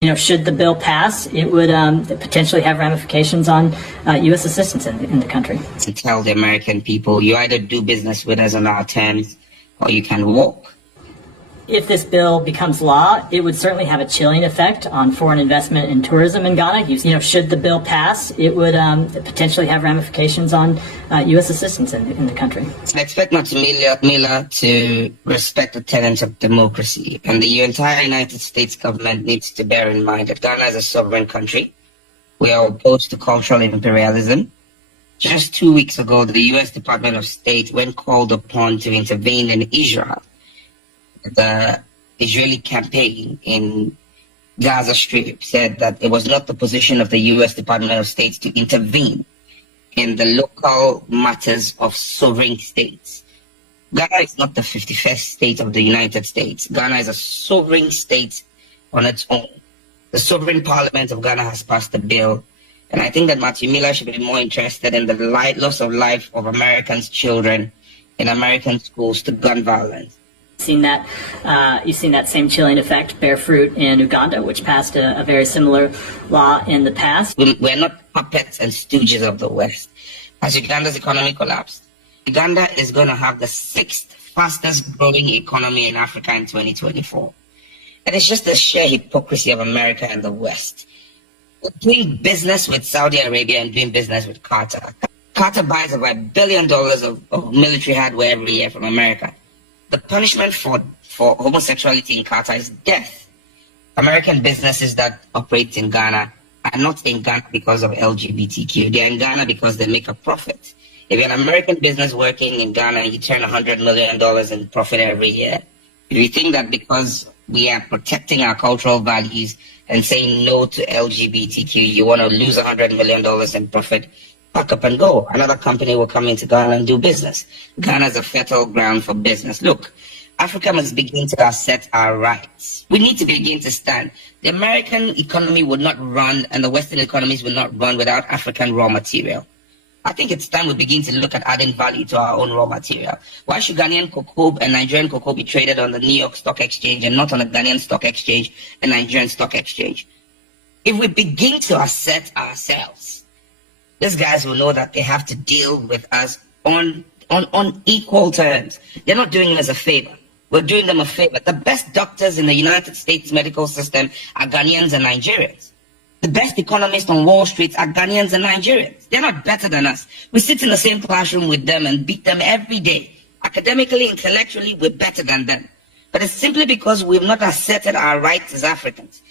Should the bill pass, it would potentially have ramifications on U.S. assistance in the country. To tell the American people, you either do business with us on our terms or you can walk. If this bill becomes law, it would certainly have a chilling effect on foreign investment in tourism in Ghana. Should the bill pass, it would potentially have ramifications on U.S. assistance in the country. I expect Miller to respect the tenets of democracy, and the entire United States government needs to bear in mind that Ghana is a sovereign country. We are opposed to cultural imperialism. Just 2 weeks ago, the U.S. Department of State, when called upon to intervene in Israel, the Israeli campaign in Gaza Strip said that it was not the position of the U.S. Department of State to intervene in the local matters of sovereign states. Ghana is not the 51st state of the United States. Ghana is a sovereign state on its own. The sovereign parliament of Ghana has passed a bill, and I think that Matthew Miller should be more interested in the loss of life of Americans' children in American schools to gun violence. You've seen that same chilling effect bear fruit in Uganda, which passed a very similar law in the past. We're not puppets and stooges of the West. As Uganda's economy collapsed, Uganda is going to have the 6th fastest growing economy in Africa in 2024. And it's just the sheer hypocrisy of America and the West. We're doing business with Saudi Arabia and doing business with Qatar. Qatar buys about $1 billion of military hardware every year from America. The punishment for homosexuality in Qatar is death. American businesses that operate in Ghana are not in Ghana because of LGBTQ. They're in Ghana because they make a profit. If you're an American business working in Ghana, you turn $100 million in profit every year. If you think that because we are protecting our cultural values and saying no to LGBTQ, you want to lose $100 million in profit, pack up and go. Another company will come into Ghana and do business. Ghana is a fertile ground for business. Look, Africa must begin to assert our rights. We need to begin to stand. The American economy would not run and the Western economies will not run without African raw material. I think it's time we begin to look at adding value to our own raw material. Why should Ghanaian cocoa and Nigerian cocoa be traded on the New York Stock Exchange and not on the Ghanaian Stock Exchange and Nigerian Stock Exchange? If we begin to assert ourselves, these guys will know that they have to deal with us on equal terms. They're not doing us a favor. We're doing them a favor. The best doctors in the United States medical system are Ghanaians and Nigerians. The best economists on Wall Street are Ghanaians and Nigerians. They're not better than us. We sit in the same classroom with them and beat them every day. Academically, intellectually, we're better than them. But it's simply because we've not asserted our rights as Africans.